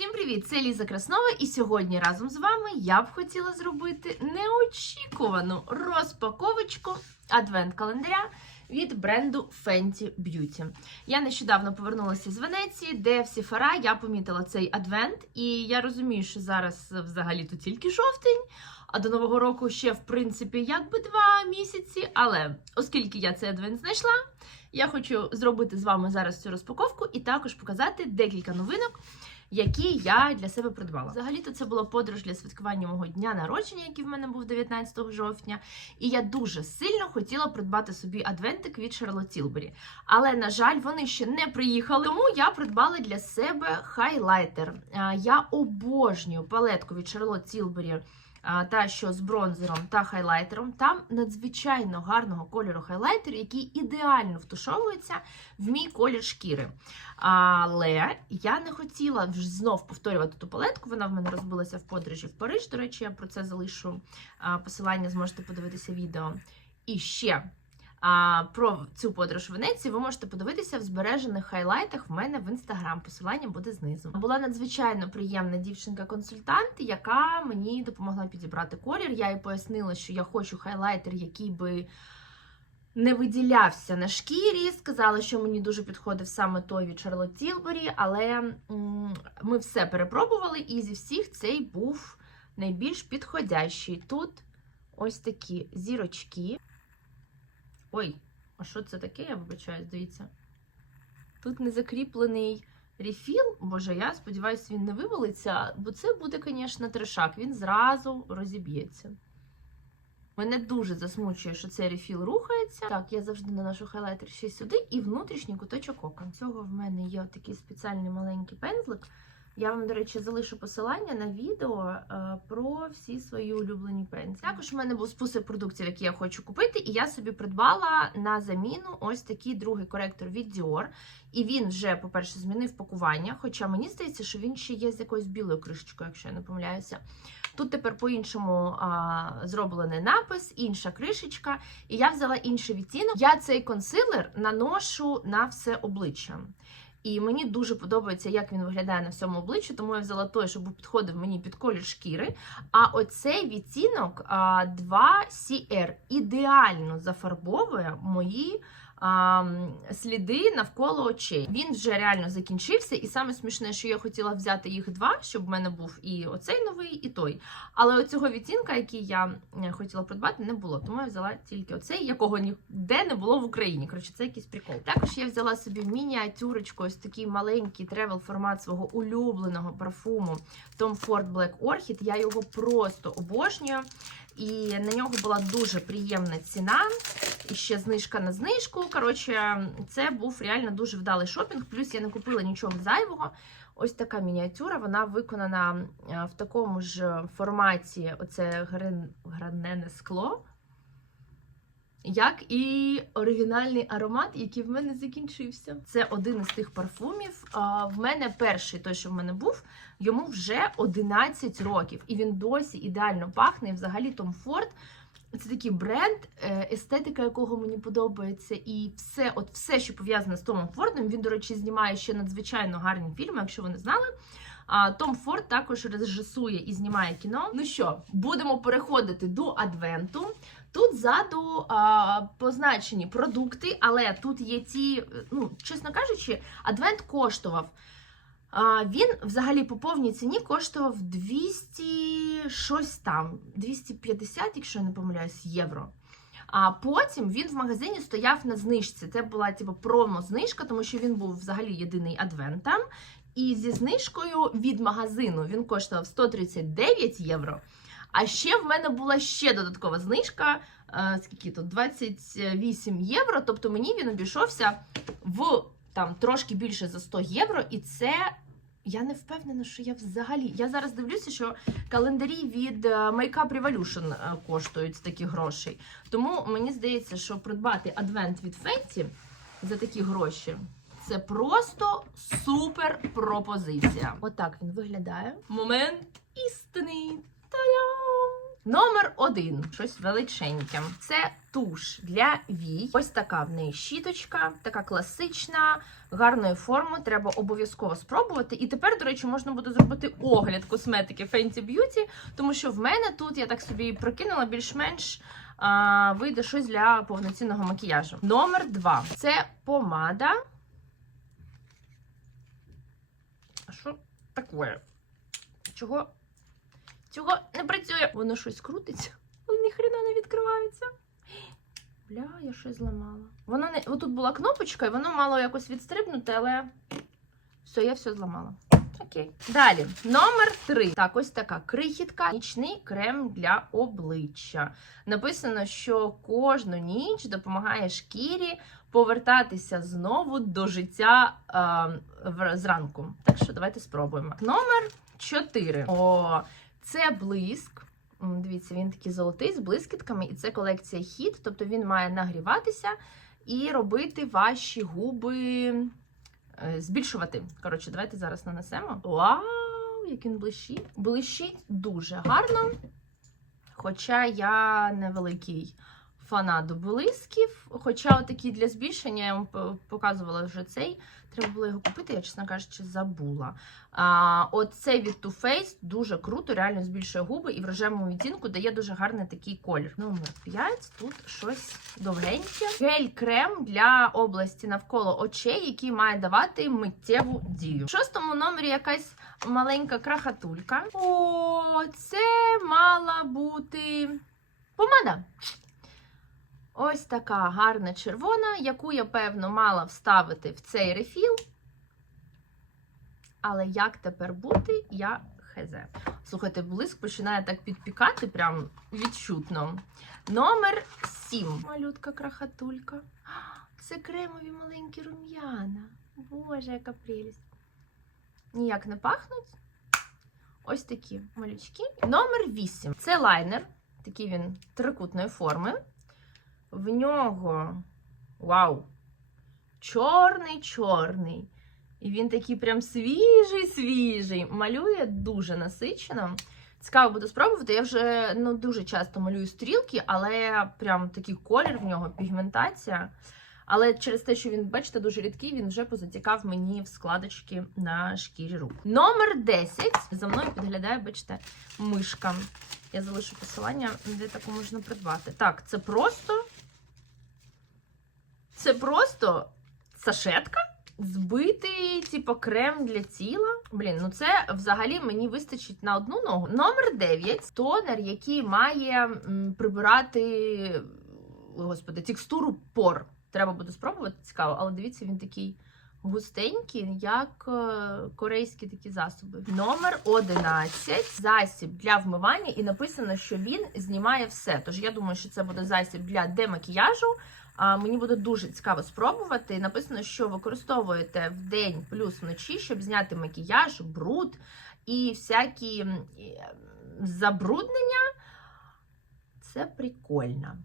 Всім привіт! Це Ліза Краснова, і сьогодні разом з вами я б хотіла зробити неочікувану розпаковочку адвент-календаря від бренду Fenty Beauty. Я нещодавно повернулася з Венеції, де в Сіфара я помітила цей адвент, і я розумію, що зараз взагалі то тільки жовтень. А до нового року ще, в принципі, якби два місяці. Але оскільки я цей адвент знайшла, я хочу зробити з вами зараз цю розпаковку і також показати декілька новинок, які я для себе придбала. Взагалі-то це була подорож для святкування мого дня народження, який в мене був 19 жовтня. І я дуже сильно хотіла придбати собі адвентик від Charlotte Tilbury. Але, на жаль, вони ще не приїхали. Тому я придбала для себе хайлайтер. Я обожнюю палетку від Tilbury а, та що з бронзером та хайлайтером. Там надзвичайно гарного кольору хайлайтер, який ідеально втушовується в мій колір шкіри. Але я не хотіла знов повторювати ту палетку. Вона в мене розбилася в подорожі в Париж. До речі, я про це залишу посилання, зможете подивитися відео. І ще. А про цю подорож в Венеції ви можете подивитися в збережених хайлайтах в мене в інстаграм. Посилання буде знизу. Була надзвичайно приємна дівчинка-консультант, яка мені допомогла підібрати колір. Я їй пояснила, що я хочу хайлайтер, який би не виділявся на шкірі. Сказала, що мені дуже підходив саме той від Charlotte Tilbury, але ми все перепробували, і зі всіх цей був найбільш підходящий. Тут ось такі зірочки. Ой, а що це таке? Я вибачаюсь, дивіться. Тут не закріплений рефіл. Боже, я сподіваюся, він не вивалиться, бо це буде, звісно, трешак. Він зразу розіб'ється. Мене дуже засмучує, що цей рефіл рухається. Так, я завжди наношу хайлайтер ще сюди і внутрішній куточок ока. Цього в мене є такий спеціальний маленький пензлик. Я вам, до речі, залишу посилання на відео е, про всі свої улюблені пензлі. Також в мене був список продуктів, які я хочу купити, і я собі придбала на заміну ось такий другий коректор від Dior. І він вже, по-перше, змінив пакування. Хоча мені здається, що він ще є з якоюсь білою кришечкою, якщо я не помиляюся. Тут тепер по-іншому зроблений напис, інша кришечка. І я взяла інший відтінок. Я цей консилер наношу на все обличчя. І мені дуже подобається, як він виглядає на всьому обличчі, тому я взяла той, щоб підходив мені під колір шкіри. А оцей відтінок 2CR ідеально зафарбовує мої а, сліди навколо очей. Він вже реально закінчився, і саме смішне, що я хотіла взяти їх два, щоб в мене був і оцей новий, і той. Але оцього відтінка, який я е, хотіла придбати, не було. Тому я взяла тільки оцей, якого ніде не було в Україні. Коротше, це якийсь прикол. Також я взяла собі мініатюрочку, ось такий маленький тревел формат свого улюбленого парфуму Tom Ford Black Orchid. Я його просто обожнюю. І на нього була дуже приємна ціна. І ще знижка на знижку. Коротше, це був реально дуже вдалий шопінг. Плюс я не купила нічого зайвого. Ось така мініатюра, вона виконана е, в такому ж форматі, оце гран- гранене скло, як і оригінальний аромат, який в мене закінчився. Це один із тих парфумів. А, В мене перший, той, що в мене був, йому вже 11 років, і він досі ідеально пахне. І взагалі Tom Ford це такий бренд, е, естетика якого мені подобається, і все, от все, що пов'язане з Томом Фордом. Він, до речі, знімає ще надзвичайно гарні фільми, якщо ви не знали. Том Форд також режисує і знімає кіно. Ну що, будемо переходити до адвенту. Тут ззаду а, позначені продукти, але тут є ті, ну, чесно кажучи, адвент коштував. А, він взагалі по повній ціні коштував 200 щось там, 250, якщо я не помиляюсь, євро. А потім він в магазині стояв на знижці. Це була типу промо-знижка, тому що він був взагалі єдиний адвент там. І зі знижкою від магазину він коштував 139 євро. А ще в мене була ще додаткова знижка, е, скільки тут 28 євро. Тобто мені він обійшовся в там трошки більше за 100 євро, і це. Я не впевнена, що я взагалі. Я зараз дивлюся, що календарі від е, Makeup Revolution е, коштують такі грошей. Тому мені здається, що придбати адвент від Fenty за такі гроші це просто супер пропозиція. Отак він виглядає. Момент істини. Та-дам! Номер один, щось величеньке. Це туш для вій. Ось така в неї щіточка, така класична, гарної форми. Треба обов'язково спробувати. І тепер, до речі, можна буде зробити огляд косметики Fenty Beauty, тому що в мене тут я так собі прокинула більш-менш. А, вийде щось для повноцінного макіяжу. Номер два це помада. А що таке? Чого? Чого не працює? Воно щось крутиться, але ніхрена не відкривається. Бля, я щось зламала. Воно не. Отут була кнопочка, і воно мало якось відстрибнути, але все, я все зламала. Окей. Далі, номер три. Так, ось така крихітка. Нічний крем для обличчя. Написано, що кожну ніч допомагає шкірі повертатися знову до життя е, зранку. Так що давайте спробуємо. Номер 4. О, це блиск. Дивіться, він такий золотий з блискітками, і це колекція хіт, тобто він має нагріватися і робити ваші губи збільшувати. Коротше, давайте зараз нанесемо. Вау, як він блищить! Блищить дуже гарно. Хоча я невеликий фанат блисків. Хоча отакі для збільшення, я вам показувала вже цей. Треба було його купити, я, чесно кажучи, забула. А, от цей від Too Faced дуже круто, реально збільшує губи і в рожевому відтінку дає дуже гарний такий колір. Номер 5. Тут щось довгеньке. Гель-крем для області навколо очей, який має давати миттєву дію. В шостому номері якась маленька крахатулька. О, це мала бути помада. Ось така гарна червона, яку я, певно, мала вставити в цей рефіл. Але як тепер бути, я хезе. Слухайте, блиск починає так підпікати, прям відчутно. Номер 7. Малютка крахатулька. Це кремові маленькі рум'яна. Боже, яка прелість. Ніяк не пахнуть. Ось такі малючки. Номер 8. Це лайнер. Такий він трикутної форми. В нього вау! Чорний-чорний. І він такий прям свіжий-свіжий. Малює дуже насичено. Цікаво буде спробувати. Я вже ну, дуже часто малюю стрілки, але прям такий колір в нього, пігментація. Але через те, що він, бачите, дуже рідкий, він вже позатікав мені в складочки на шкірі рук. Номер 10. За мною підглядає, бачите, мишка. Я залишу посилання, де таку можна придбати. Так, це просто. Це просто сашетка. Збитий, типу, крем для тіла. Блін, ну це взагалі мені вистачить на одну ногу. Номер 9 тонер, який має прибирати господи, текстуру пор. Треба буде спробувати, цікаво, але дивіться, він такий густенький, як е, корейські такі засоби. Номер 11 засіб для вмивання, і написано, що він знімає все. Тож я думаю, що це буде засіб для демакіяжу. Мені буде дуже цікаво спробувати. Написано, що використовуєте в день плюс вночі, щоб зняти макіяж, бруд і всякі забруднення. Це прикольно.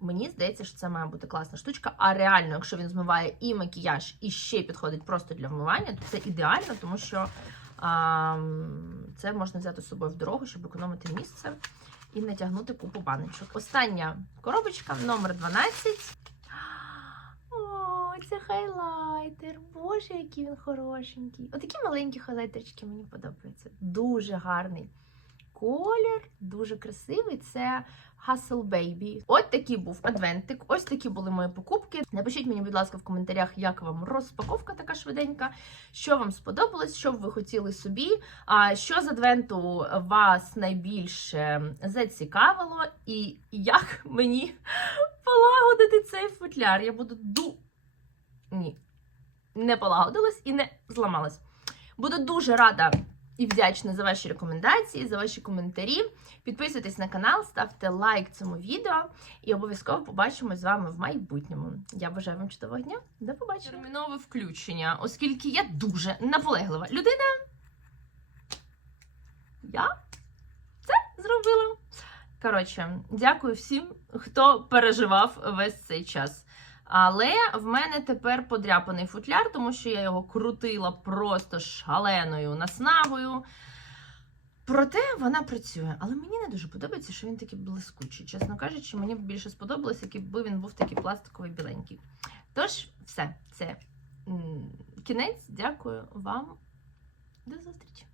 Мені здається, що це має бути класна штучка. А реально, якщо він змиває і макіяж, і ще підходить просто для вмивання, то це ідеально, тому що а, це можна взяти з собою в дорогу, щоб економити місце і натягнути купу баночок. Остання коробочка, номер 12. Хайлайтер. Боже, який він хорошенький. Отакі маленькі хайлайтерчики мені подобаються. Дуже гарний колір, дуже красивий. Це Hustle Baby. От такий був адвентик. Ось такі були мої покупки. Напишіть мені, будь ласка, в коментарях, як вам розпаковка така швиденька, що вам сподобалось, що б ви хотіли собі, що з адвенту вас найбільше зацікавило, і як мені полагодити цей футляр. Я буду ду. Ні, не полагодилась і не зламалась. Буду дуже рада і вдячна за ваші рекомендації, за ваші коментарі. Підписуйтесь на канал, ставте лайк цьому відео і обов'язково побачимось з вами в майбутньому. Я бажаю вам чудового дня. До побачення. Термінове включення, оскільки я дуже наполеглива людина. Я це зробила. Коротше, дякую всім, хто переживав весь цей час. Але в мене тепер подряпаний футляр, тому що я його крутила просто шаленою наснагою. Проте вона працює, але мені не дуже подобається, що він такий блискучий. Чесно кажучи, мені б більше сподобалося, якби він був такий пластиковий біленький. Тож, все, це кінець. Дякую вам. До зустрічі!